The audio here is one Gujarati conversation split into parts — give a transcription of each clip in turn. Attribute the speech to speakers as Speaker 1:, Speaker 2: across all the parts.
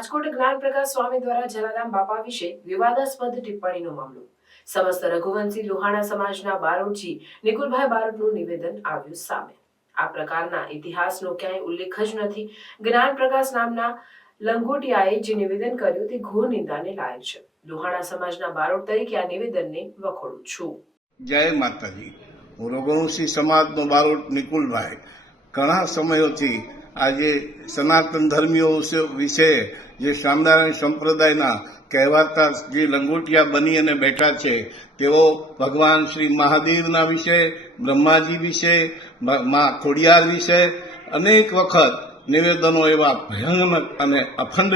Speaker 1: રાજકોટ જ્ઞાનપ્રકાશ સ્વામી દ્વારા જલારામ બાપા વિશે વિવાદાસ્પદ ટિપ્પણીનો મામલો. સમસ્ત રઘુવંશી લોહાણા સમાજના બારોટજી નિકુલભાઈ બારોટનું નિવેદન આવ્યું સામે. આ પ્રકારના ઇતિહાસનો ક્યાંય ઉલ્લેખ જ નથી. જ્ઞાનપ્રકાશ નામના લંગોટિયાએ જે નિવેદન કર્યું તે ઘોર નિંદાને લાયક છે. લોહાણા સમાજના બારોટ તરીકે આ નિવેદનને વખોડું છું.
Speaker 2: જય માતાજી. રઘુવંશી સમાજનો બારોટ નિકુલભાઈ. ઘણા સમયોથી આજે સનાતન ધર્મીઓ વિશે- જે સ્વામિનારાયણ સંપ્રદાયના કહેવાતા જે લંગોટિયા બની અને બેઠા છે, તેઓ ભગવાન શ્રી મહાદેવના વિશે, બ્રહ્માજી વિશે, મા ખોડિયાર વિશે અનેક વખત નિવેદનો એવા ભયાનક અને અખંડ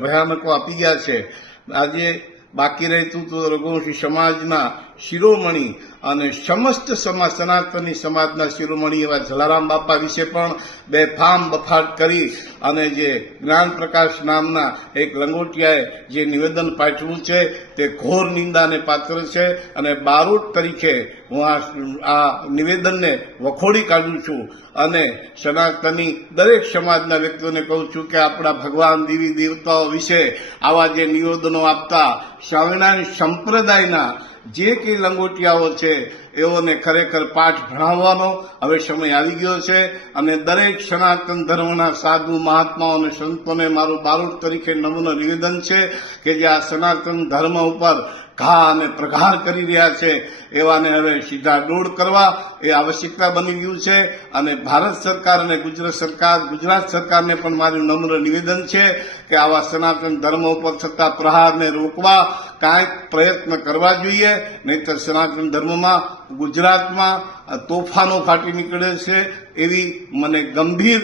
Speaker 2: ભયાનકો આપી ગયા છે. આજે બાકી રહેતું તો રઘુવંશી સમાજના શિરોમણી અને સમસ્ત સમાજ, સનાતની સમાજના શિરોમણી એવા જલારામ બાપા વિશે પણ બે ફામ બફાટ કરી અને જે જ્ઞાન પ્રકાશ નામના એક લંગોટિયાએ જે નિવેદન પાઠવ્યું છે, તે ઘોર નિંદાને પાત્ર છે અને બારૂદ તરીકે હું આ આ નિવેદનને વખોડી કાઢું છું અને સનાતની દરેક સમાજના વ્યક્તિઓને કહું છું કે આપણા ભગવાન દેવી દેવતાઓ વિશે આવા જે નિવેદનો આપતા સ્વામિનારાયણ સંપ્રદાયના જે કંઈ લંગોટિયાઓ છે, એઓને ખરેખર પાઠ ભણાવવાનો હવે સમય આવી ગયો છે અને દરેક સનાતન ધર્મના સાધુ, મહાત્માઓ અને સંતોને મારું બારૂટ તરીકે નમૂનો નિવેદન છે કે જે આ સનાતન ધર્મ ઉપર ઘા અને પ્રહાર કરી રહ્યા છે, એવાને હવે સીધા દૂર કરવા એ આવશ્યકતા બની ગયું છે અને ભારત સરકાર અને ગુજરાત સરકાર, ગુજરાત સરકારને પણ મારું નમ્ર નિવેદન છે કે આવા સનાતન ધર્મ ઉપર થતા પ્રહારને રોકવા કાંઈક પ્રયત્ન કરવા જોઈએ, નહીતર સનાતન ધર્મમાં, ગુજરાતમાં તોફાનો ફાટી નીકળે છે, એવી મને ગંભીર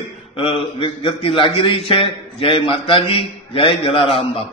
Speaker 2: ગતિ લાગી રહી છે. જય માતાજી, જય જલારામ બાપા.